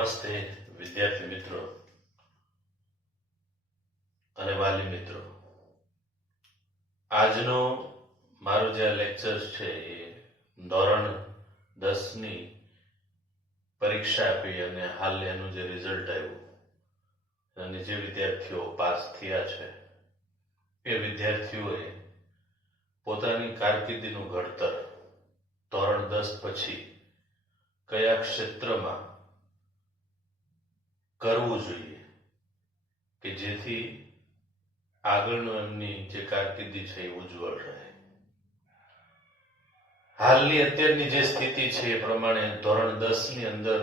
નમસ્તે વિદ્યાર્થી મિત્રો અને વાલી મિત્રો. આજનો મારો જે લેક્ચર છે એ ધોરણ 10ની પરીક્ષા આપી અને હાલ એનું જે રિઝલ્ટ આવ્યું અને જે વિદ્યાર્થીઓ પાસ થયા છે એ વિદ્યાર્થીઓએ પોતાની કારકિર્દીનું ઘડતર ધોરણ 10 પછી કયા ક્ષેત્રમાં કરવું જોઈએ કે જેથી આગળનું એમની જે કારકિર્દી છે એ ઉજ્જવળ રહે. હાલની અત્યારની જે સ્થિતિ છે એ પ્રમાણે ધોરણ 10ની અંદર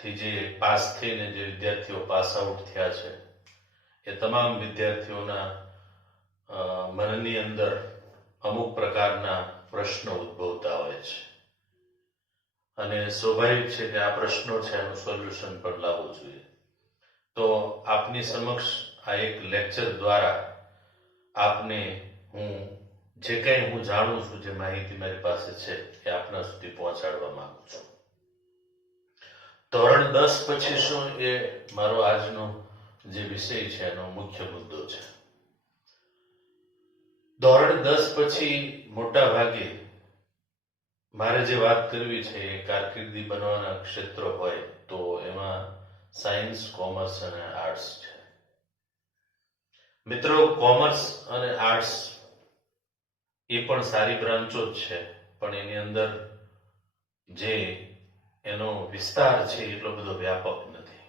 થી જે પાસ થઈને જે વિદ્યાર્થીઓ પાસ આઉટ થયા છે એ તમામ વિદ્યાર્થીઓના મનની અંદર અમુક પ્રકારના પ્રશ્નો ઉદ્ભવતા હોય છે અને સ્વાભાવિક છે કે આ પ્રશ્નો છે એનું સોલ્યુશન પણ લાવવું જોઈએ. તો આપની સમક્ષ આ એક લેક્ચર દ્વારા આપને હું જે કંઈ હું જાણું છું, જે માહિતી મારી પાસે છે એ આપના સુધી પહોંચાડવા માંગુ છું. ધોરણ 10 પછી શું એ મારો આજનો જે વિષય છે એનો મુખ્ય મુદ્દો છે. ધોરણ 10 પછી મોટા ભાગે મારે જે વાત કરવી છે એ કારકિર્દી બનવાના ક્ષેત્રો હોય તો એમાં સાયન્સ, કોમર્સ અને આર્ટ્સ છે. મિત્રો, કોમર્સ અને આર્ટ્સ એ પણ સારી બ્રાન્ચો જ છે, પણ એની અંદર જે એનો વિસ્તાર છે એટલો બધો વ્યાપક નથી.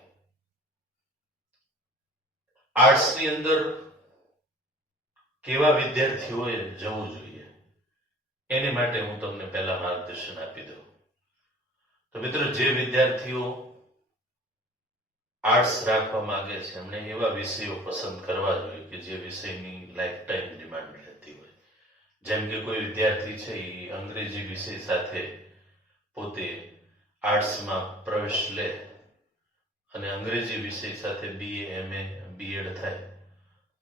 આર્ટ્સની અંદર કેવા વિદ્યાર્થીઓએ જવું જોઈએ એની માટે હું તમને પહેલા માર્ગદર્શન આપી દઉં. તો મિત્રો, જે વિદ્યાર્થીઓ આર્ટ્સ રાખવા માંગે છે એમણે એવા વિષયો પસંદ કરવા જોઈએ કે જે વિષયની લાઈફ ટાઈમ ડિમાન્ડ રહેતી હોય. જેમ કે કોઈ વિદ્યાર્થી છે એ અંગ્રેજી વિષય સાથે પોતે આર્ટ્સમાં પ્રવેશ લે અને અંગ્રેજી વિષય સાથે BA, MA, B.Ed થાય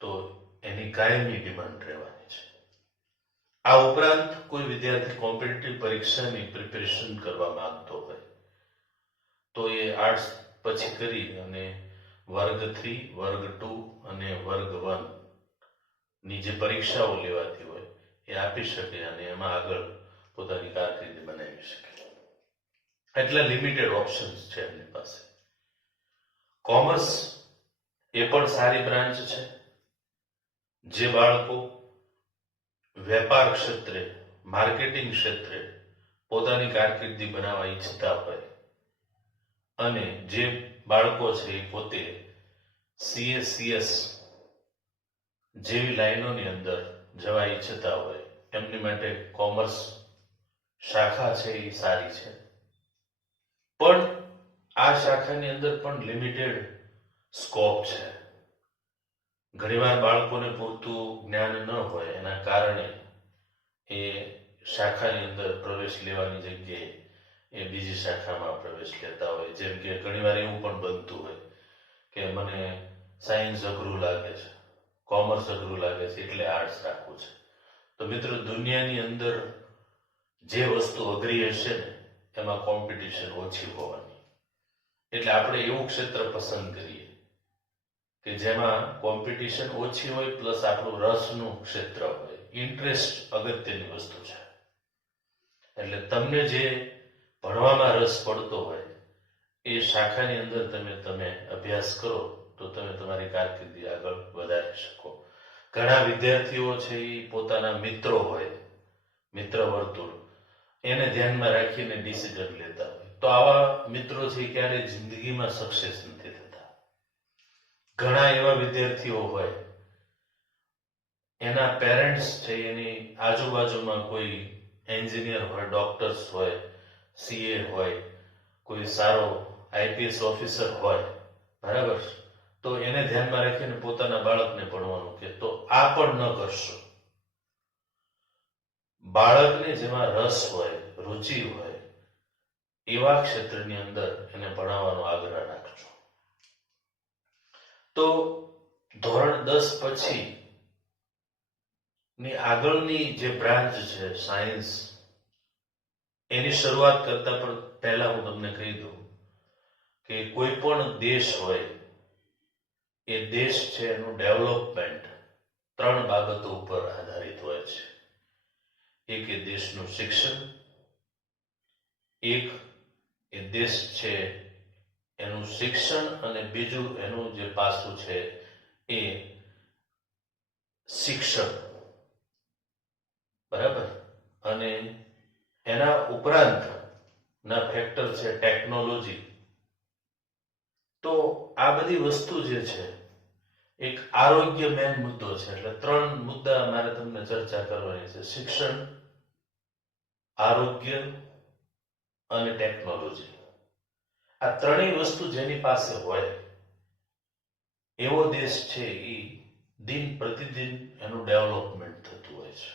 તો એની કાયમી ડિમાન્ડ રહેવાની છે. આ ઉપરાંત કોઈ વિદ્યાર્થી કોમ્પિટિટિવ પરીક્ષાની પ્રિપેરેશન કરવા માંગતો હોય તો એ આર્ટ્સ પછી કરી અને વર્ગ 3, વર્ગ 2 અને વર્ગ 1 ની જે પરીક્ષાઓ લેવાતી હોય એ આપી શકે અને એમાં આગળ પોતાની કારકિર્દી બનાવી શકે. એટલા લિમિટેડ ઓપ્શન્સ છે એમની પાસે. કોમર્સ એ પણ સારી બ્રાન્ચ છે. જે બાળકો વેપાર ક્ષેત્રે, માર્કેટિંગ ક્ષેત્રે પોતાની કારકિર્દી બનાવવા ઈચ્છતા હોય અને જે બાળકો છે એ પોતે CA, CS જેવી લાઈનોની અંદર જવા ઈચ્છતા હોય એમની માટે કોમર્સ શાખા છે એ સારી છે. પણ આ શાખાની અંદર પણ લિમિટેડ સ્કોપ છે. ઘણીવાર બાળકોને પૂરતું જ્ઞાન ન હોય એના કારણે એ શાખાની અંદર પ્રવેશ લેવાની જગ્યાએ એ બીજી શાખામાં પ્રવેશ લેતા હોય. જેમ કે ઘણીવાર એવું પણ બનતું હોય કે મને સાયન્સ અઘરું લાગે છે, કોમર્સ અઘરું લાગે છે એટલે આર્ટ્સ રાખવું છે. તો મિત્રો, દુનિયાની અંદર જે વસ્તુ અઘરી હશે ને એમાં કોમ્પિટિશન ઓછી હોવાની. એટલે આપણે એવું ક્ષેત્ર પસંદ કરીએ કે જેમાં કોમ્પિટિશન ઓછી હોય પ્લસ આપણું રસનું ક્ષેત્ર હોય. ઇન્ટરેસ્ટ અગત્યની વસ્તુ છે. એટલે તમને જે ભણવામાં રસ પડતો હોય એ શાખાની અંદર તમે અભ્યાસ કરો તો તમે તમારી કારકિર્દી આગળ વધારી શકો. ઘણા વિદ્યાર્થીઓ છે એ પોતાના મિત્રો હોય, મિત્ર વર્તુળ, એને ધ્યાનમાં રાખીને ડિસિઝન લેતા હોય. તો આવા મિત્રો છે ક્યારેય જિંદગીમાં સક્સેસ નથી થતા. ઘણા એવા વિદ્યાર્થીઓ હોય એના પેરેન્ટ્સ છે એની આજુબાજુમાં કોઈ એન્જિનિયર હોય, ડોક્ટર્સ હોય, CA હોય, કોઈ સારો IPS ઓફિસર હોય, બરાબર, તો એને ધ્યાનમાં રાખીને પોતાના બાળકને ભણવાનું કે તો આ પણ ન કરશો. બાળકને જેમાં રસ હોય, રુચિ હોય એવા ક્ષેત્રની અંદર એને ભણાવવાનો આગ્રહ રાખજો. તો ધોરણ 10 પછી ની આગળની જે બ્રાન્ચ છે સાયન્સ, એની શરૂઆત કરતા પણ પહેલા હું તમને કહી દઉં કે કોઈ પણ દેશ હોય એ દેશ છે એનું ડેવલપમેન્ટ 3 બાબતો ઉપર આધારિત હોય છે. એક એ દેશનું શિક્ષણ, એક એ દેશ છે એનું શિક્ષણ, અને બીજું એનું જે પાસું છે એ શિક્ષણ. બરાબર. અને એના ઉપરાંત ના ફેક્ટર છે ટેકનોલોજી. તો આ બધી વસ્તુ જે છે એક આરોગ્ય મેન મુદ્દો છે. એટલે 3 મુદ્દા મારે તમને ચર્ચા કરવાની છે: શિક્ષણ, આરોગ્ય અને ટેકનોલોજી. આ ત્રણેય વસ્તુ જેની પાસે હોય એવો દેશ છે એ દિન પ્રતિદિન એનું ડેવલપમેન્ટ થતું હોય છે.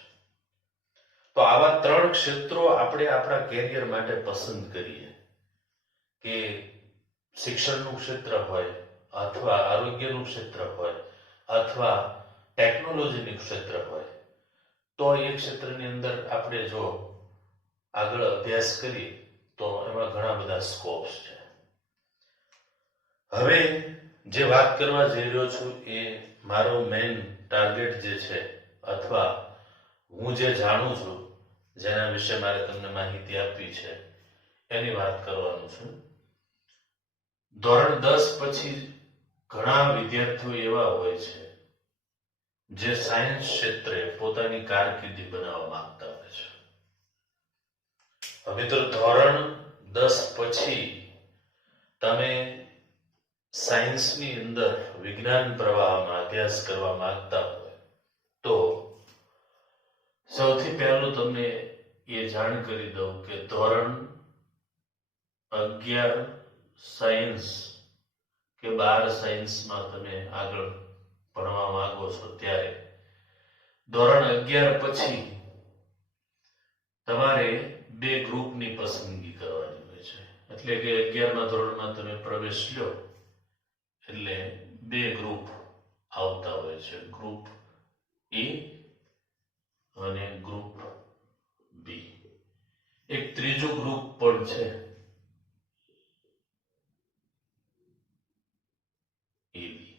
તો આવા 3 ક્ષેત્રો આપણે આપણા કેરિયર માટે પસંદ કરીએ, કે શિક્ષણનું ક્ષેત્ર હોય, અથવા આરોગ્યનું ક્ષેત્ર હોય, અથવા ટેકનોલોજીનું ક્ષેત્ર હોય, તો એ ક્ષેત્રની અંદર આપણે જો આગળ અભ્યાસ કરીએ તો એમાં ઘણા બધા સ્કોપ્સ છે. હવે જે વાત કરવા જઈ રહ્યો છું એ મારો મેઇન ટાર્ગેટ જે છે, અથવા હું જે જાણું છું, જેના વિશે મારે તમને માહિતી આપવી છે, એની વાત કરવાનું છું. ધોરણ 10 પછી ઘણા વિદ્યાર્થીઓ એવા હોય છે જે સાયન્સ ક્ષેત્રે પોતાની કારકિર્દી બનાવવા માંગતા હોય છે. હવે તો ધોરણ 10 પછી તમે સાયન્સની અંદર વિજ્ઞાન પ્રવાહમાં અભ્યાસ કરવા માંગતા હોય તો સૌથી પહેલું તમને એ જાણ કરી દઉં કે ધોરણ 11 સાયન્સ કે 12 સાયન્સમાં તમે આગળ ભણવા માંગો છો ત્યારે ધોરણ 11 પછી તમારે 2 ગ્રુપની પસંદગી કરવાની હોય છે. એટલે કે 11મા ધોરણમાં તમે પ્રવેશ લ્યો એટલે 2 ગ્રુપ આવતા હોય છે, ગ્રુપ એ અને ગ્રુપ બી. એક ત્રીજું ગ્રુપ પણ છે, એબી.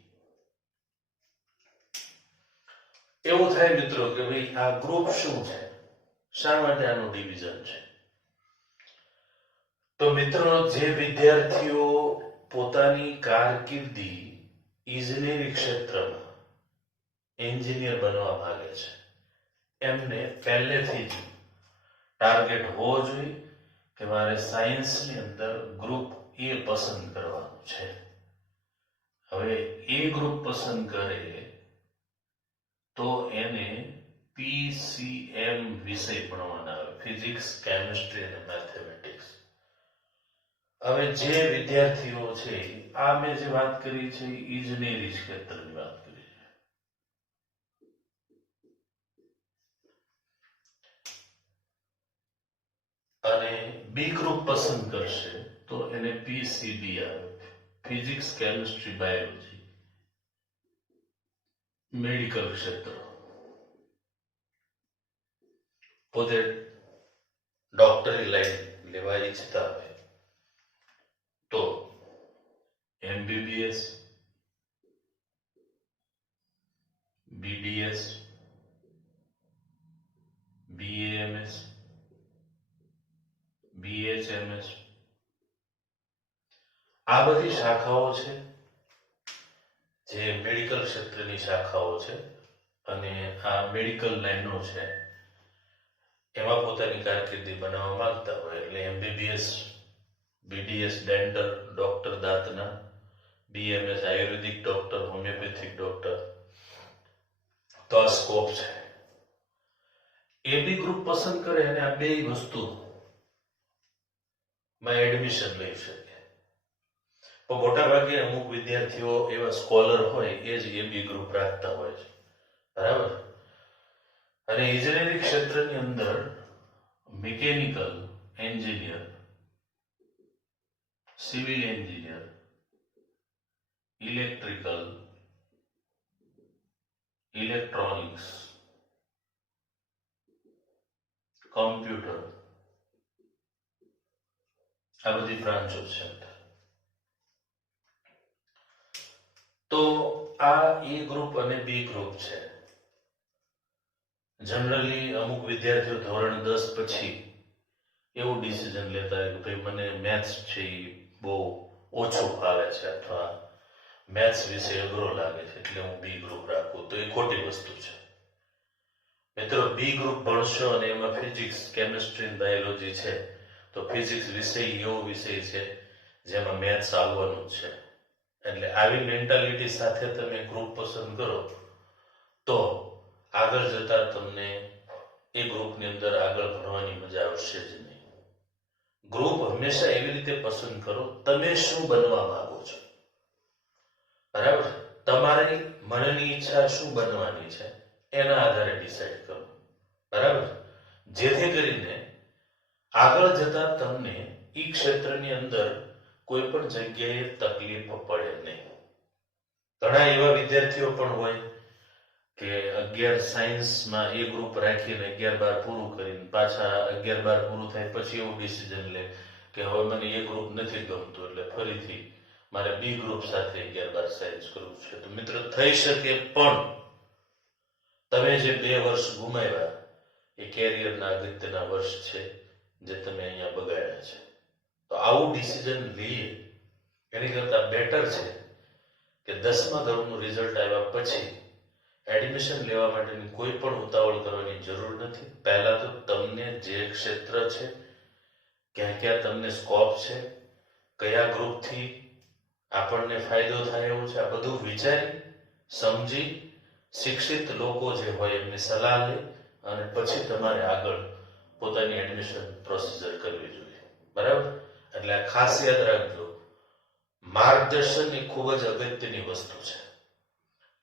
એવું થાય મિત્રો કે ભાઈ આ ગ્રુપ શું છે, શા માટે આનું ડિવિઝન છે? તો મિત્રો, જે વિદ્યાર્થીઓ પોતાની કારકિર્દી ઇજનેરી ક્ષેત્રમાં એન્જિનિયર બનવા માંગે છે એમને પહેલેથી જ ટાર્ગેટ હોવો જોઈએ કે મારે સાયન્સની અંદર ગ્રુપ એ પસંદ કરવાનું છે. હવે એ ગ્રુપ પસંદ કરે તો એને PCM વિષય ભણવાના આવે, ફિઝિક્સ, કેમિસ્ટ્રી અને મેથેમેટિક્સ. હવે જે વિદ્યાર્થીઓ છે, આ મેં જે વાત કરી છે ઇજનેરી ક્ષેત્રની વાત કરી છે. અને બી ગ્રુપ પસંદ કરશે તો એને PCB આવે, ફિઝિક્સ, કેમિસ્ટ્રી, બાયોલોજી, મેડિકલ ક્ષેત્ર. પોતે ડોક્ટરી લાઈન લેવા ઈચ્છતા હોય તો MBBS, BDS, BAMS, BHMS, આ બધી શાખાઓ છે જે મેડિકલ ક્ષેત્રની શાખાઓ છે. અને આ મેડિકલ લાઈનો છે એમાં પોતાની કારકિર્દી બનાવવા માંગતા હોય એટલે MBBS, BDS ડેન્ટલ, ડોક્ટર દાંતના, BMS Ayurvedic doctor, homeopathic doctor. તો આ સ્કોપ છે. એબી ગ્રુપ પસંદ કરે અને આ બે વસ્તુ માં એડમિશન લઈ શકે. પણ મોટા ભાગે અમુક વિદ્યાર્થીઓ એવા સ્કોલર હોય એ જ એબી ગ્રુપ રાખતા હોય છે. બરાબર. અને ઇજનેરી ક્ષેત્રની અંદર mechanical engineer, civil engineer, electrical, electronics, computer, આ બધી બ્રાન્ચો છે. તો આ એ ગ્રુપ અને બી ગ્રુપ છે. જનરલી અમુક વિદ્યાર્થીઓ ધોરણ 10 પછી એવું ડિસિઝન લેતા હોય કે ભાઈ મને મેથ્સ છે એ બહુ ઓછું ફાવે છે અથવા મેથ્સ વિશે અઘરો લાગે છે એટલે હું બી ગ્રુપ રાખું, તો એ ખોટી વસ્તુ છે. મિત્રો, બી ગ્રુપ ભણશો અને એમાં ફિઝિક્સ, કેમિસ્ટ્રી, બાયોલોજી છે, તો ફિઝિક્સ વિષય એવો વિષય છે જેમાં મેથ્સ આવવાનું જ છે. એટલે આવી મેન્ટાલિટી સાથે તમે ગ્રુપ પસંદ કરો તો આગળ જતા તમને એ ગ્રુપની અંદર આગળ ભણવાની મજા આવશે જ નહીં. ગ્રુપ હંમેશા એવી રીતે પસંદ કરો, તમે શું બનવા માંગો છો, બરાબર? તમારી મનની ઈચ્છા શું બનવાની છે એના આધારે ડિસાઈડ કરો, બરાબર? જેથી કરીને આગળ જતા તમને એ ક્ષેત્રની અંદર કોઈ પણ જગ્યાએ તકલીફ પડે નહીં. ઘણા એવા વિદ્યાર્થીઓ પણ હોય કે 11 સાયન્સમાં એ ગ્રુપ રાખીને 11-12 પૂરું કરીને પાછા 11-12 પૂરું થાય પછી એવું ડિસિઝન લે કે હવે મને એ ગ્રુપ નથી ગમતું એટલે ફરીથી મારે બી ગ્રુપ સાથે 11-12 સાયન્સ કરવું છે. તો મિત્રો, થઈ શકે પણ તમે જે 2 વર્ષ ગુમાવ્યા એ કેરિયરના અગત્યના વર્ષ છે જે તમે અહીંયા બગાડ્યા છે. તો આવું ડિસિઝન લઈએ એની કરતાં બેટર છે કે 10મા ધોરણનું રિઝલ્ટ આવ્યા પછી એડમિશન લેવા માટેની કોઈ પણ ઉતાવળ કરવાની જરૂર નથી. પહેલા તો તમને જે ક્ષેત્ર છે, ક્યાં ક્યાં તમને સ્કોપ છે, કયા ગ્રુપથી આપણને ફાયદો થાય એવું છે, આ બધું વિચારી સમજી શિક્ષિત લોકો જે હોય એમની સલાહ લે અને પછી તમારે આગળ પોતાની એડમિશન પ્રોસિજર કરવી જોઈએ, બરાબર? એટલે આ ખાસ યાદ રાખજો, માર્ગદર્શન એ ખૂબ જ અગત્યની વસ્તુ છે.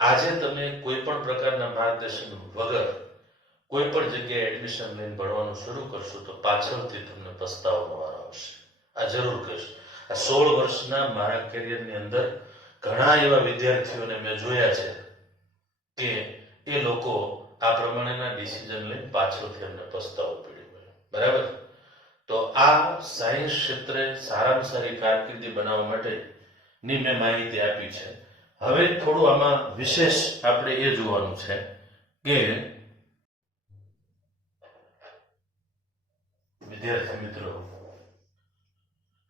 આજે તમે કોઈ પણ પ્રકારના માર્ગદર્શન વગર કોઈ પણ જગ્યાએ એડમિશન લઈને ભણવાનું શરૂ કરશો તો પાછળથી તમને પસ્તાવાનો વારો આવશે. આ જરૂર કરશો. આ 16 વર્ષના મારા કેરિયરની અંદર ઘણા એવા વિદ્યાર્થીઓને મેં જોયા છે કે એ લોકો આ પ્રમાણેના ડિસિઝન લઈને પાછળથી એમને પસ્તાવો પડ્યો, બરાબર? તો આ સાયન્સ ક્ષેત્રે સારામાં સારી કારકિર્દી બનાવવા માટેની મેં માહિતી આપી છે. હવે થોડું આમાં વિશેષ આપણે એ જોવાનું છે કે વિદ્યાર્થી મિત્રો,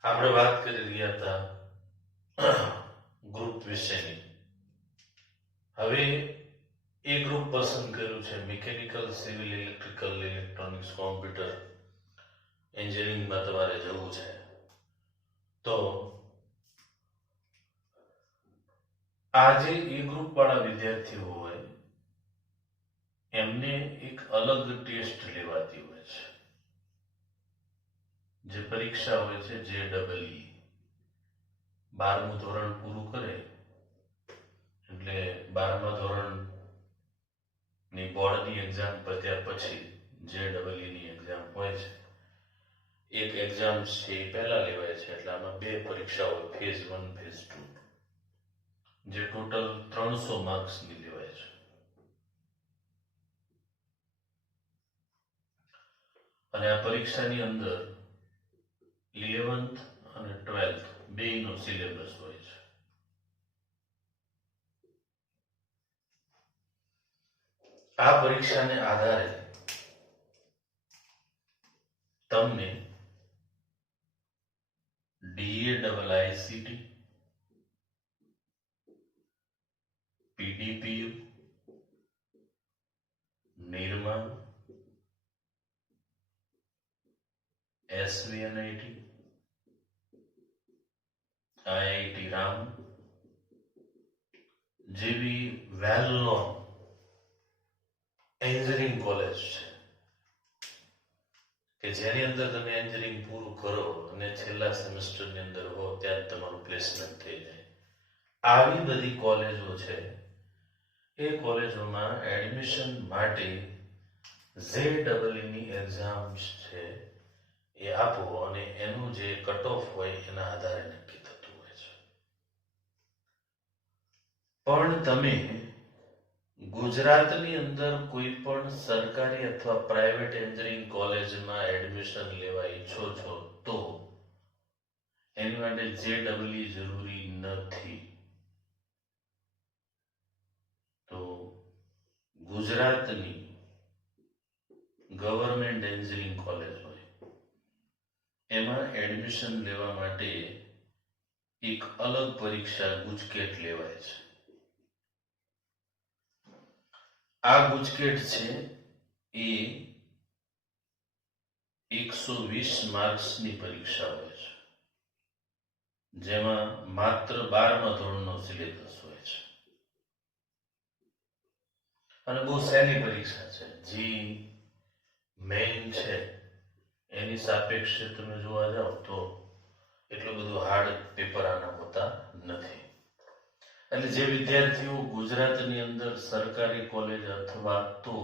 આપણે વાત કરી રહ્યા હતા ગ્રુપ વિશેની. હવે એ ગ્રુપ પસંદ કર્યું છે mechanical, civil, electrical, electronics, computer એન્જિનિયરિંગમાં તમારે જવું છે. તો આજે એ ગ્રુપ વાળા વિદ્યાર્થીઓ હોય એમને એક અલગ ટેસ્ટ લેવાતી હોય છે. જે પરીક્ષા હોય છે JEE, 12મું ધોરણ પૂરું કરે એટલે 12મા ધોરણની બોર્ડની એક્ઝામ પત્યા પછી JEE ની એક્ઝામ હોય છે. એક એક્ઝામ છે એ પહેલા લેવાય છે એટલે આમાં 2 પરીક્ષા હોય, ફેઝ 1, ફેઝ 2, જે ટોટલ 300 માર્ક્સની લેવાય છે. અને આ પરીક્ષાની અંદર 11th અને 12th બેયનો સિલેબસ હોય છે. આ પરીક્ષાને આધારે તમને DAIICT, PDPU, Nirma, SVNIT, IIT Ram જેવી વેલ નોન એન્જિનિયરિંગ કોલેજ છે કે જેની અંદર તમે એન્જિનિયરિંગ પૂરું કરો અને છેલ્લા સેમેસ્ટરની અંદર હો ત્યાં તમારું પ્લેસમેન્ટ થઈ જાય. આવી બધી કોલેજો છે. એ કોલેજોમાં એડમિશન માટે JEE ની એક્ઝામ્સ છે એ આપો અને એનું જે કટ ઓફ હોય એના આધારે નક્કી થતું હોય છે. પણ તમે ગુજરાતની અંદર કોઈ પણ સરકારી અથવા પ્રાઇવેટ એન્જિનિયરિંગ કોલેજમાં એડમિશન લેવા ઈચ્છો છો તો એની માટે JEE જરૂરી નથી. ગુજરાતની ગવર્મેન્ટ એન્જિનિયરિંગ કોલેજ હોય એમાં એડમિશન લેવા માટે એક અલગ પરીક્ષા ગુજકેટ લેવાય છે. આ ગુજકેટ છે એ 120 માર્ક્સની પરીક્ષા હોય છે, જેમાં માત્ર 12મા ધોરણનો સિલેબસ હોય છે અને બહુ સહેલી પરીક્ષા છે. જી મેઇન છે એની સાપેક્ષે તમે જોવા જાઓ તો એટલું બધું હાર્ડ પેપર આના હોતા નથી. એટલે જે વિદ્યાર્થીઓ ગુજરાતની અંદર સરકારી કોલેજ અથવા તો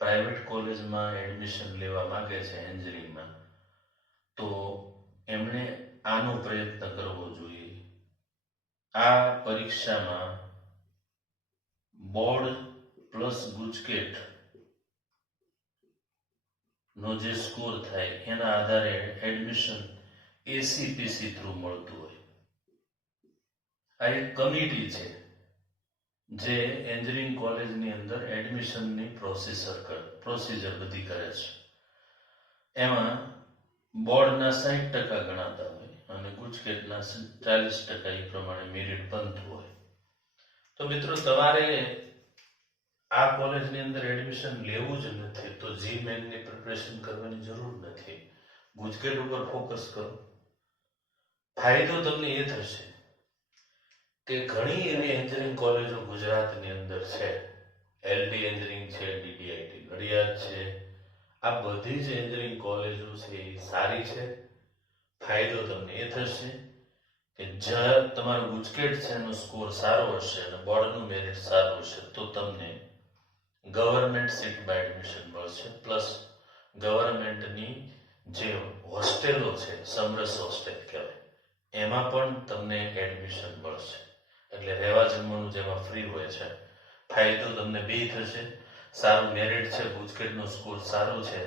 પ્રાઇવેટ કોલેજમાં એડમિશન લેવા માંગે છે એન્જિનિયરિંગમાં, તો એમણે આનો પ્રયત્ન કરવો જોઈએ. આ પરીક્ષામાં બોર્ડ પ્લસ ગુજકેટ નો જે સ્કોર થાય એના આધારે એડમિશન એસીપીસી થ્રુ મળતું હોય. આ એક કમિટી છે જે એન્જિનિયરિંગ કોલેજની અંદર એડમિશનની પ્રોસિજર બધી કરે છે. એમાં બોર્ડના 60% ગણાતા હોય અને ગુજકેટના 40% એ પ્રમાણે મેરિટ બનતું હોય. તો મિત્રો, તમારે આ કોલેજની અંદર એડમિશન લેવું જ નથી તો જી મેઇનની પ્રિપરેશન કરવાની જરૂર નથી. ગુજકેટ ઉપર ફોકસ કરો. ફાયદો તમને એ થશે કે ઘણી એવી એન્જિનિયરિંગ કોલેજો ગુજરાતની અંદર છે. એલડી એન્જિનિયરિંગ છે, ડીડીઆઈટી નડિયાદ છે. આ બધી જ એન્જિનિયરિંગ કોલેજો છે એ સારી છે. ફાયદો તમને એ થશે કે જ્યાં તમારો ગુજકેટ છે એનો સ્કોર સારો હશે અને બોર્ડનું મેરિટ સારું હશે તો તમને ગવર્મેન્ટ સીટમાં એડમિશન મળશે. પ્લસ ગવર્મેન્ટની જે હોસ્ટેલો છે, સમરસ હોસ્ટેલ કહેવાય, એમાં પણ તમને એડમિશન મળશે. એટલે રહેવા જમવાનું જેમાં ફ્રી હોય છે. ફાયદો તમને બે થશે. સારું મેરિટ છે, ગુજકેટનો સ્કોર સારો છે,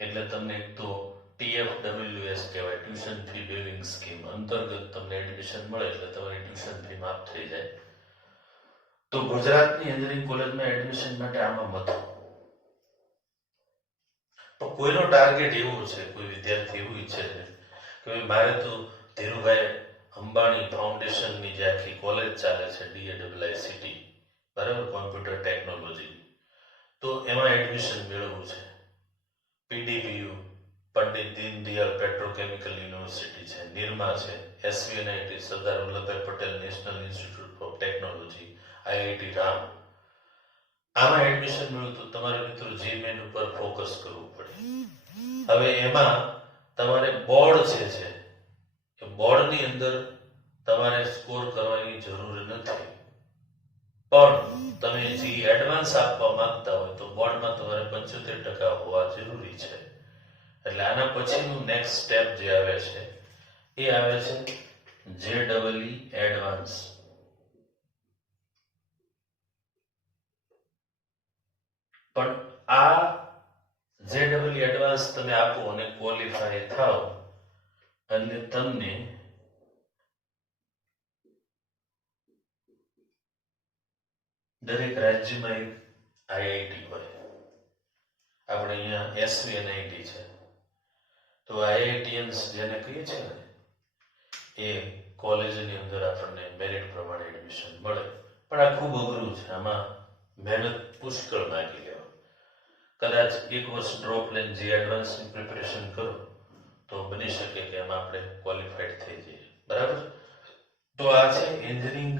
એટલે તમને એક તો TFWS કહેવાય, ટ્યુશન ફી વેવિંગ સ્કીમ અંતર્ગત તમને એડમિશન મળે એટલે તમારી ટ્યુશન ફી માફ થઈ જાય. તો ગુજરાતની એન્જિનિયરિંગ કોલેજમાં એડમિશન માટે આમાં મતો. તો કોઈનો ટાર્ગેટ એવો છે, કોઈ વિદ્યાર્થી એવું ઈચ્છે છે કે મારે તો ધીરુભાઈ અંબાણી ફાઉન્ડેશનની જે આખી કોલેજ ચાલે છે DAIICT, બરાબર, કોમ્પ્યુટર ટેકનોલોજી, તો એમાં એડમિશન મેળવવું છે. PDPU Pandit Deendayal petrochemical university છે, નિરમા છે, SVNIT Sardar Vallabhbhai Patel national institute of technology, IIT Ram, આમાં એડમિશન મેળવવું તો તમારે મિત્રો જીમેન ઉપર ફોકસ કરવું પડે. હવે એમાં તમારે બોર્ડ છે એ બોર્ડની અંદર તમારે સ્કોર કરવાની જરૂર નથી, પણ તમે જે એડવાન્સ આપવા માંગતા હોય તો બોર્ડમાં તમારે 75% હોવા જરૂરી છે. એટલે આના પછીનું નેક્સ્ટ સ્ટેપ જે આવે છે એ આવે છે JEE એડવાન્સ. પણ આ JEE એડવાન્સ તમે આપો અને ક્વોલિફાય થાવ એટલે તમને દરેક રાજ્યમાં એક IIT હોય. આપણે અહીંયા SVNIT છે, તો IITians જેને કહીએ છીએ ને એ કોલેજની અંદર આપણને મેરિટ પ્રમાણે એડમિશન મળે. પણ આ ખૂબ અઘરું છે. આમાં મહેનત પુષ્કળ માગી લેવા. કદાચ એક વર્ષ ડ્રોપ લઈને જે એડવાન્સની પ્રિપરેશન કરો તો બની શકે કે એમાં આપણે ક્વોલિફાઈડ થઈ જઈએ. બરાબર. તો આ છે એન્જિનિયરિંગ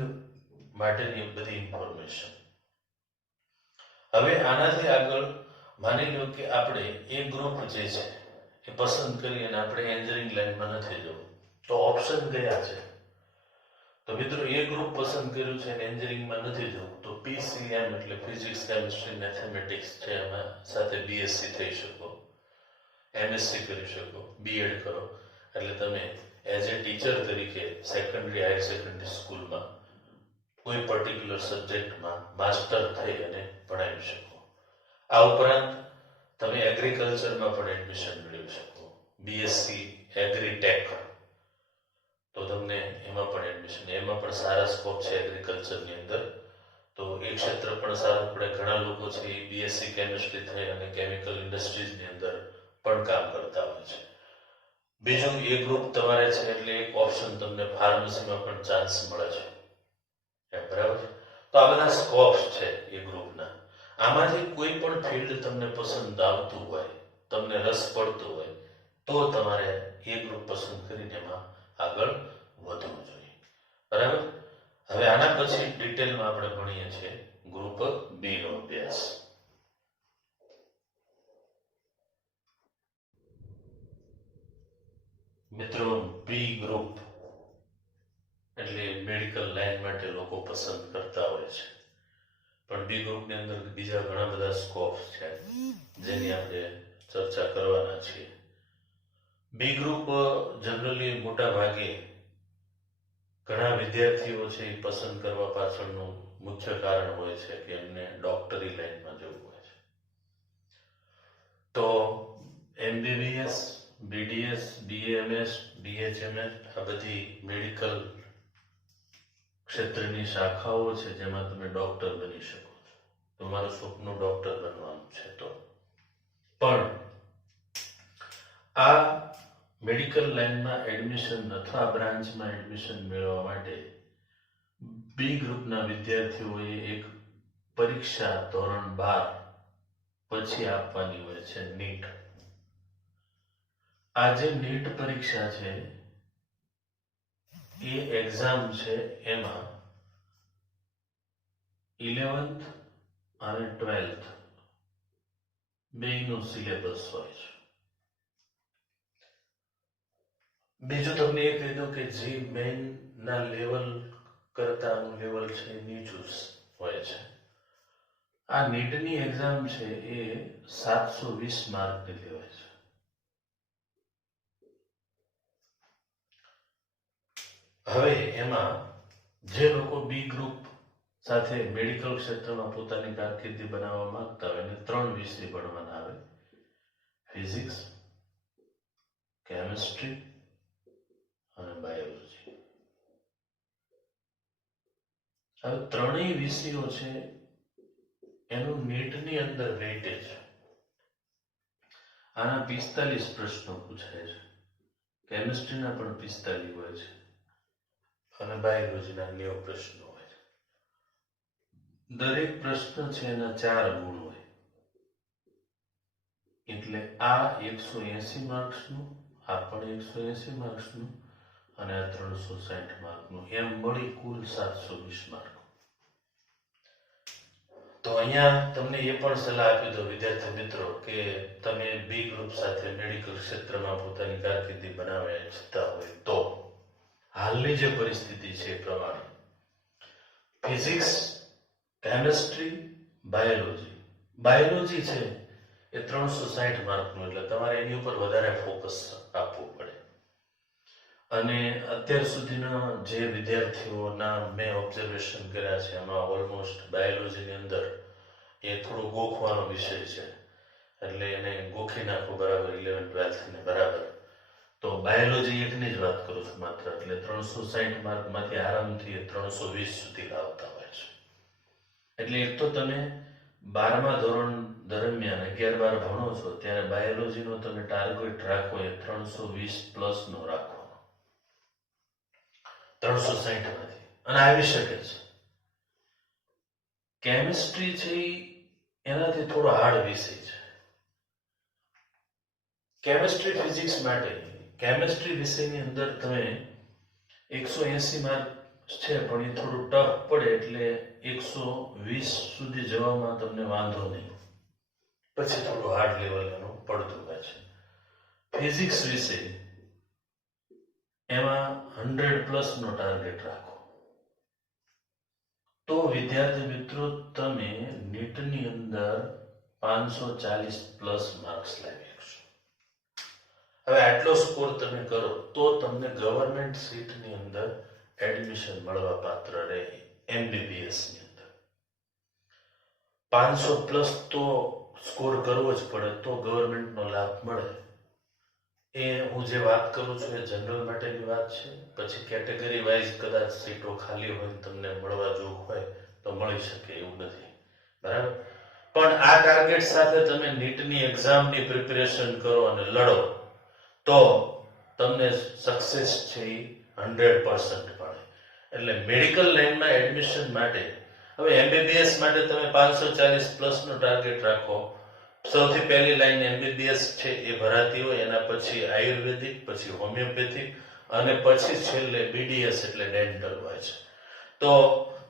માટેની બધી ઇન્ફોર્મેશન. હવે આનાથી આગળ માની લો કે આપણે એ ગ્રુપ જે છે એ પસંદ કરી અને આપણે એન્જિનિયરિંગ લાઈનમાં નથી જવું, તો ઓપ્શન કયા છે? તો મિત્રો, એ ગ્રુપ પસંદ કર્યું છે અને એન્જિનિયરિંગમાં નથી જવું તો PCM એટલે ફિઝિક્સ, કેમિસ્ટ્રી, મેથેમેટિક્સ છે, એમાં સાથે BSc થઈ શકો, MSc કરી શકો, BEd કરો, એટલે તમે એઝ એ ટીચર તરીકે સેકન્ડરી, હાયર સેકન્ડરી સ્કૂલમાં કોઈ પર્ટિક્યુલર સબ્જેક્ટમાં માસ્ટર થઈ અને ભણાવી શકો. આ ઉપરાંત તમે એગ્રીકલ્ચરમાં પણ એડમિશન મેળવી શકો. BSc એગ્રીટેક, તો તમને એમાં પણ એડમિશન, એમાં પણ સારા સ્કોપ છે એગ્રીકલ્ચરની અંદર. તો એ ક્ષેત્ર પણ સારું પડે. ઘણા લોકો છે એ બીએસસી કેમિસ્ટ્રી થઈ અને કેમિકલ ઇન્ડસ્ટ્રીઝની અંદર પણ કામ કરતા હોય છે. બીજું એ ગ્રુપ તમારે છે એટલે એક ઓપ્શન તમને ફાર્મસીમાં પણ ચાન્સ મળે છે. બરાબર. તો આ બધા સ્કોપ્સ છે એ ગ્રુપના. આમાંથી કોઈ પણ ફિલ્ડ તમને પસંદ આવતું હોય, તમને રસ પડતો હોય, તો તમારે એ ગ્રુપ પસંદ કરીને એમાં આગળ વધવું જોઈએ. બરાબર. હવે આના પછી ડિટેલમાં આપણે ભણીએ છીએ ગ્રુપ બી નો અભ્યાસ. મિત્રો, બી ગ્રુપ એટલે મેડિકલ લાઈન માટે લોકો પસંદ કરતા હોય છે. પણ બી ગ્રુપની અંદર બીજા ઘણા બધા સ્કોપ છે જેની આપણે ચર્ચા કરવાના છીએ. બી ગ્રુપ જનરલી મોટા ભાગે ઘણા વિદ્યાર્થીઓ છે એ પસંદ કરવા પાછળનું મુખ્ય કારણ હોય છે કે એમને ડોક્ટરી લાઈનમાં જવું હોય છે. તો એમબીબીએસ, બીડીએસ, બીએમએસ, બીએચએમએસ આ બધી મેડિકલ ક્ષેત્રની શાખાઓ છે જેમાં તમે ડોક્ટર બની શકો છો. તમારું સપનું ડોક્ટર બનવાનું છે. તો પણ આ મેડિકલ લાઈનમાં એડમિશન અથવા બ્રાન્ચમાં એડમિશન મેળવવા માટે બી ગ્રુપના વિદ્યાર્થીઓએ એક પરીક્ષા ધોરણ 12 પછી આપવાની હોય છે, નીટ. આ જે નીટ પરીક્ષા છે એ એક્ઝામ છે એમાં 11th અને 12th બેયનું સિલેબસ હોય છે. બીજું તમને એ કહી દઉં કે જે મેઇન ના લેવલ કરતાનું લેવલ છે નીચું હોય છે. આ નીટની એક્ઝામ છે એ 720 માર્કની લેવાય છે. હવે એમાં જે લોકો બી ગ્રુપ સાથે મેડિકલ ક્ષેત્રમાં પોતાની કારકિર્દી બનાવવા માંગતા હોય એને 3 વિષય ભણવાના આવે: ફિઝિક્સ, કેમિસ્ટ્રી અને બાયોલોજી. હવે ત્રણેય વિષયો છે એનું નીટની અંદર વેઇટેજ આના 45 પ્રશ્નો પૂછાય છે. કેમિસ્ટ્રીના પણ 45 હોય છે અને બાયોલોજીના 90 પ્રશ્નો હોય છે. દરેક પ્રશ્ન છે એના 4 ગુણ હોય. એટલે આ 180 માર્ક્સનું, આ પણ 180 માર્ક્સનું અને આ 360 માર્કનું, એમ મળી કુલ 720 માર્ક. તો અહીંયા તમને એ પણ સલાહ આપી દો વિદ્યાર્થી મિત્રો કે તમે બી ગ્રુપ સાથે મેડિકલ ક્ષેત્રમાં પોતાની કારકિર્દી બનાવવા ઈચ્છતા હોય તો હાલની જે પરિસ્થિતિ છે એ પ્રમાણે ફિઝિક્સ, કેમિસ્ટ્રી, બાયોલોજી છે એ 360 માર્કનું, એટલે તમારે એની ઉપર વધારે ફોકસ આપવું પડે. અને અત્યાર સુધીના જે વિદ્યાર્થીઓના મેં ઓબ્ઝર્વેશન કર્યા છે એમાં ઓલમોસ્ટ બાયોલોજીની અંદર એ થોડો ગોખવાનો વિષય છે, એટલે એને ગોખી નાખો બરાબર 11th 12th ને બરાબર. તો બાયોલોજી એકની જ વાત કરું છું માત્ર, એટલે 360 માર્કમાંથી આરામથી 320 સુધી લાવતા હોય છે. એટલે એક તો તમે 12મા ધોરણ દરમિયાન 11-12 ભણો છો ત્યારે બાયોલોજીનો તમે ટાર્ગેટ રાખો એ 320 પ્લસ નો રાખવાનો, 360 માંથી, અને આવી શકે છે. કેમિસ્ટ્રી છે એનાથી થોડો હાર્ડ વિષય છે. કેમિસ્ટ્રી ફિઝિક્સ માટે કેમિસ્ટ્રી વિષયની અંદર તમે 180 માર્ક છે પણ એ થોડું ટફ પડે, એટલે 120 સુધી જવામાં તમને વાંધો નહીં, પછી થોડું હાર્ડ લેવલ એનું પડતું હોય છે. ફિઝિક્સ વિષય એમાં 100 પ્લસ નો ટાર્ગેટ રાખો તો વિદ્યાર્થી મિત્રો તમે નીટની અંદર 540 પ્લસ માર્ક્સ લાવી શકશો. હવે આટલો સ્કોર તમે કરો તો તમને ગવર્મેન્ટ સીટની અંદર એડમિશન મળવા પાત્ર રહે. એમબીબીએસ ની અંદર 500 પ્લસ તો સ્કોર કરવો જ પડે તો ગવર્મેન્ટનો લાભ મળે. એ હું જે વાત કરું છું એ જનરલ માટેની વાત છે. પછી કેટેગરી વાઇઝ કદાચ સીટો ખાલી હોય તમને મળવા જોગ હોય તો મળી શકે એવું નથી, બરાબર. પણ આ ટાર્ગેટ સાથે તમે નીટની એક્ઝામની પ્રિપેરેશન કરો અને લડો તો તમને સક્સેસ છે એ 100% મળે. એટલે મેડિકલ લાઈનમાં એડમિશન માટે હવે MBBS માટે તમે 540 પ્લસનો ટાર્ગેટ રાખો. સૌથી પહેલી લાઈન MBBS છે એ ભરાતી હોય, એના પછી આયુર્વેદિક, પછી હોમિયોપેથિક અને પછી છેલ્લે BDS એટલે ડેન્ટલ હોય છે. તો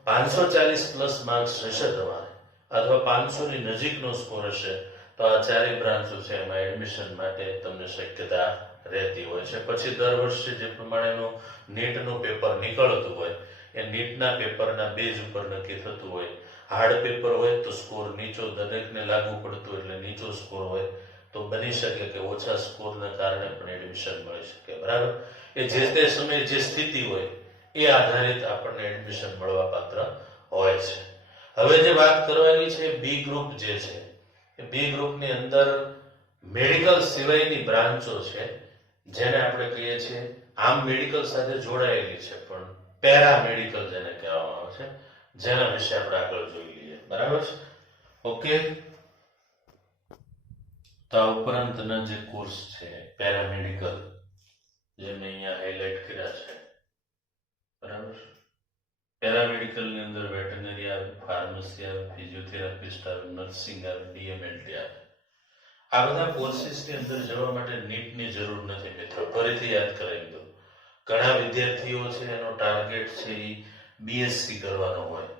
540 પ્લસ માર્ક્સ હશે તમારે અથવા 500 ની નજીકનો સ્કોર હશે તો આ ચારેય બ્રાન્ચો છે એમાં એડમિશન માટે તમને શક્યતા રહેતી હોય છે. પછી દર વર્ષે જે પ્રમાણેનું નીટનું પેપર નીકળતું હોય એ નીટના પેપરના બેઝ ઉપર નક્કી થતું હોય. હાર્ડ પેપર હોય તો સ્કોર નીચો દરેકને લાગુ પડતું એટલે નીચો સ્કોર હોય તો બની શકે કે ઓછા સ્કોરના કારણે પણ એડમિશન મળી શકે, બરાબર. એ જે તે સમયે જે સ્થિતિ હોય એ આધારિત આપણને એડમિશન મળવા પાત્ર હોય છે. હવે જે વાત કરવાની છે બી ગ્રુપ જે છે એ બી ગ્રુપની અંદર મેડિકલ સિવાયની બ્રાન્ચો છે જેને આપણે કહીએ છીએ આમ મેડિકલ સાથે જોડાયેલી છે પણ પેરામેડિકલ જેને કહેવામાં આવે છે, જેના વિશે આપણે આગળ જોઈ લઈએ, બરાબર છે. ઓકે, તો આ ઉપરાંતના જે કોર્સ છે પેરામેડિકલ જે મેં અહીંયા હાઇલાઇટ કર્યા છે, બરાબર. પેરામેડિકલની અંદર વેટરનરી આવે, ફાર્મસી આવે, ફિઝિયોથેરાપિસ્ટ આવે, નર્સિંગ આવે, DMLT આવે. આ બધા કોર્સીસની અંદર જવા માટે નીટની જરૂર નથી મિત્રો, ફરીથી યાદ કરાવી દો. ઘણા વિદ્યાર્થીઓ છે એનો ટાર્ગેટ છે એ BSc કરવાનો હોય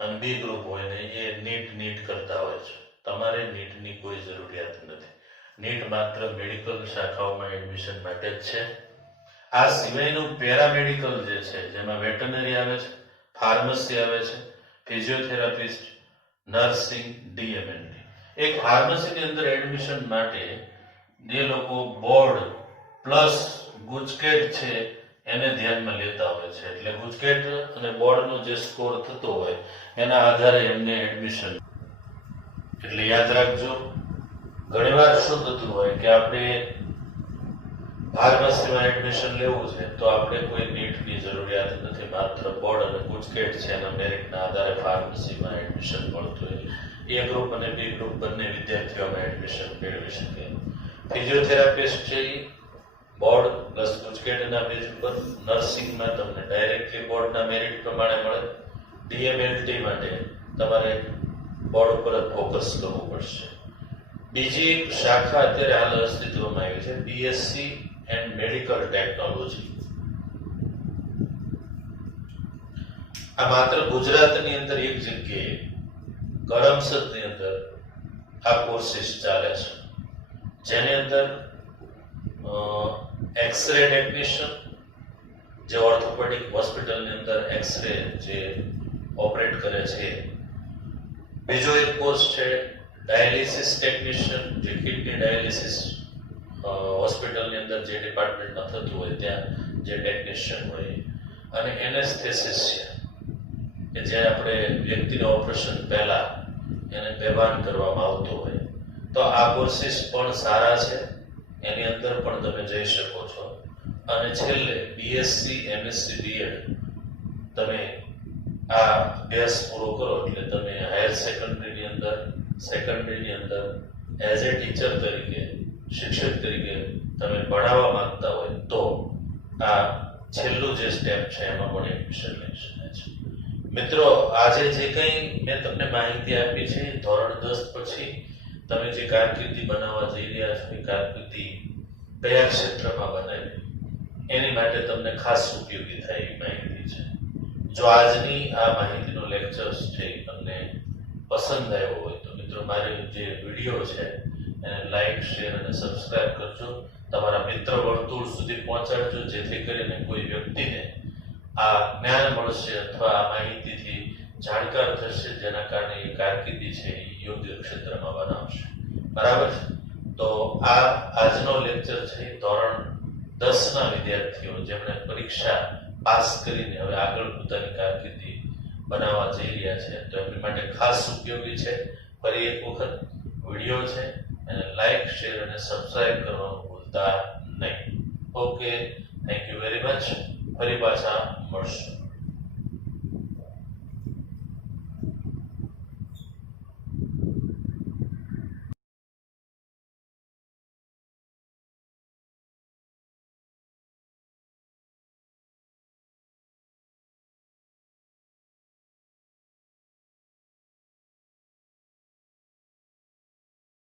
અને બી ગ્રુપ હોય ને એ નીટ કરતા હોય છે. તમારે નીટની કોઈ જરૂરિયાત નથી. નીટ માત્ર મેડિકલ શાખાઓમાં એડમિશન માટે જ છે. આ સિવાયનું પેરામેડિકલ જે છે જેમાં વેટરનરી આવે છે, ફાર્મસી આવે છે, ફિઝિયોથેરાપિસ્ટ, નર્સિંગ, DMLT. એક ફાર્મસીની અંદર એડમિશન માટે જે લોકો બોર્ડ પ્લસ ગુજકેટ છે એને ધ્યાનમાં લેતા હોય છે. એટલે ગુજકેટ અને બોર્ડનો જે સ્કોર થતો હોય એના આધારે એમને એડમિશન. એટલે યાદ રાખજો, ઘણીવાર શું થતું હોય કે આપણે ફાર્મસીમાં એડમિશન લેવું છે તો આપણે કોઈ નીટની જરૂરિયાત નથી, માત્ર બોર્ડ અને ગુજકેટ છે એના મેરિટના આધારે ફાર્મસીમાં એડમિશન મળતું હોય. એ ગ્રુપ અને બી ગ્રુપ બંને વિદ્યાર્થીઓમાં એડમિશન મેળવી શકે. ફિઝિયોથેરાપિસ્ટ છે એ બોર્ડ પ્લસ ગુજકેટના બેઝ ઉપર, નર્સિંગમાં તમને ડાયરેક્ટલી બોર્ડના મેરિટ પ્રમાણે મળે. DMLT માટે તમારે બોર્ડ ઉપર જ ફોકસ કરવું પડશે. બીજી એક શાખા અત્યારે હાલ અસ્તિત્વમાં આવી છે BSc એન્ડ મેડિકલ ટેકનોલોજી. આ માત્ર ગુજરાતની અંદર એક જગ્યાએ કરમસદની અંદર આ કોર્સીસ ચાલે છે, જેની અંદર એક્સરે ટેકનિશિયન જે ઓર્થોપેડિક હોસ્પિટલની અંદર એક્સરે જે ઓપરેટ કરે છે. બીજો એક કોર્સ છે ડાયાલિસિસ ટેકનિશિયન, જે કિડની ડાયાલિસિસ હોસ્પિટલની અંદર જે ડિપાર્ટમેન્ટમાં થતું હોય ત્યાં જે ટેકનિશિયન હોય. અને એનેસ્થેસિસ્ટિયા કે જે આપણે વ્યક્તિના ઓપરેશન પહેલા એને બેભાન કરવામાં આવતું હોય. તો આ કોર્સીસ પણ સારા છે, એની અંદર પણ તમે જઈ શકો છો. અને છેલ્લે BSc MSc BEd તમે આ અભ્યાસ પૂરો કરો એટલે તમે હાયર સેકન્ડરીની અંદર એઝ એ ટીચર તરીકે, શિક્ષક તરીકે તમે ભણાવવા માંગતા હોય તો આ છેલ્લું જે સ્ટેપ છે એમાં પણ એડમિશન લઈ શકાય છે. મિત્રો, આજે જે કંઈ મેં તમને માહિતી આપી છે ધોરણ 10 પછી તમે જે કારકિર્દી બનાવવા જઈ રહ્યા છો એ કારકિર્દી કયા ક્ષેત્રમાં બનાવી એની માટે તમને ખાસ ઉપયોગી થાય એવી માહિતી છે. જો આજની આ માહિતીનો લેક્ચર્સ છે તમને પસંદ આવ્યો હોય તો મિત્રો મારે જે વિડીયો છે એને લાઈક, શેર અને સબસ્ક્રાઇબ કરજો. તમારા મિત્ર વર્તુળ સુધી પહોંચાડજો જેથી કરીને કોઈ વ્યક્તિને આ જ્ઞાન મળશે અથવા આ માહિતીથી જાણકાર થશે, જેના કારણે એ કારકિર્દી છે એ યોગ્ય ક્ષેત્રમાં બનાવશે, બરાબર છે. તો આ આજનો લેક્ચર છે ધોરણ 10ના વિદ્યાર્થીઓ જેમણે પરીક્ષા પાસ કરીને હવે આગળ પોતાની કારકિર્દી બનાવવા જઈ રહ્યા છે તો એમની માટે ખાસ ઉપયોગી છે. ફરી એક વખત વિડીયો છે એને લાઈક, શેર અને સબસ્ક્રાઇબ કરવાનું ભૂલતા નહીં. Okay, thank you very much. ફરી પાછા મળશું.